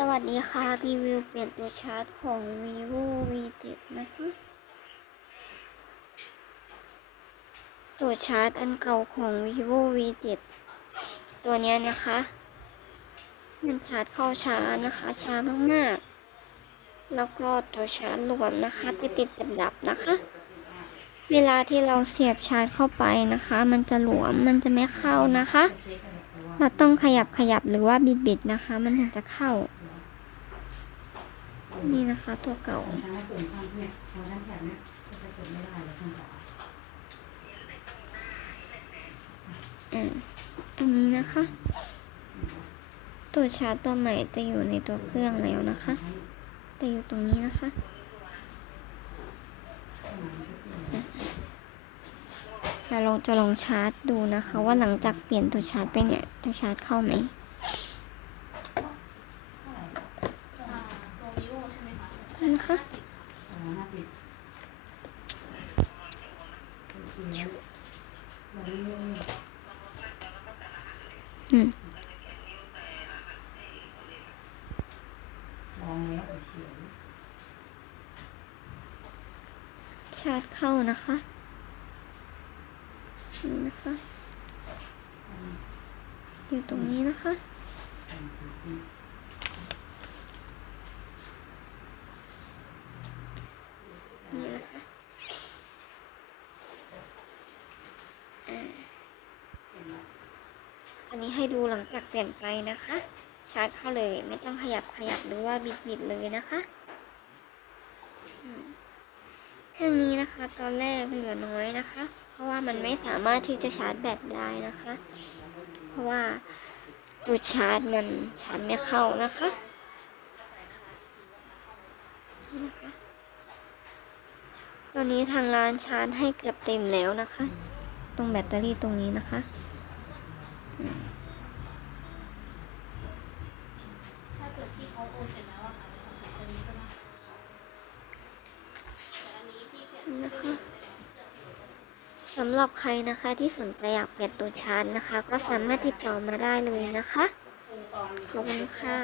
สวัสดีค่ะ รีวิวเปลี่ยนตัวชาร์จของ vivo v 7 นะคะ ตัวชาร์จอันเก่าของ vivo v 7 ตัวเนี้ยนะคะ มันชาร์จเข้าช้านะคะ ช้ามากๆ แล้วก็ตัวชาร์จหลวมนะคะติดติดดับดับนะคะ เวลาที่เราเสียบชาร์จเข้าไปนะคะ มันจะหลวม มันจะไม่เข้านะคะเราต้องขยับขยับหรือว่าบิดบิดนะคะ มันถึงจะเข้า นี่นะคะตัวเก่าอ่า อันนี้นะคะ ตัวชาร์จตัวใหม่จะอยู่ในตัวเครื่องแล้วนะคะ จะอยู่ตรงนี้นะคะเดี๋ยวเราจะลองชาร์จดูนะคะ ว่าหลังจากเปลี่ยนตัวชาร์จไปเนี่ยจะชาร์จเข้าไหม นะคะอืมชาร์จเข้านะคะ นี่นะคะ อยู่ตรงนี้นะคะ นี่นะคะอ่า อันนี้ให้ดูหลังจากเปลี่ยนไปนะคะ ชาร์จเข้าเลย ไม่ต้องขยับขยับหรือว่าบิดบิดเลยนะคะเครื่องนี้นะคะ ตอนแรกเหลือน้อยนะคะ เพราะว่ามันไม่สามารถที่จะชาร์จแบตได้นะคะ เพราะว่าตัวชาร์จมันชาร์จไม่เข้านะคะนี่นะคะตอนนี้ทางร้านชาร์จให้เกือบเต็มแล้วนะคะ ตรงแบตเตอรี่ตรงนี้นะคะ ถ้าเกิดที่เขาโอนเสร็จแล้วอะค่ะในของแบตเตอรี่ก็ได้แต่อันนี้พี่เปลี่ยนะคะสำหรับใครนะคะที่สนใจอยากเปลี่ยนตัวชาร์จนะคะ ก็สามารถติดต่อมาได้เลยนะคะ ขอบคุณค่ะ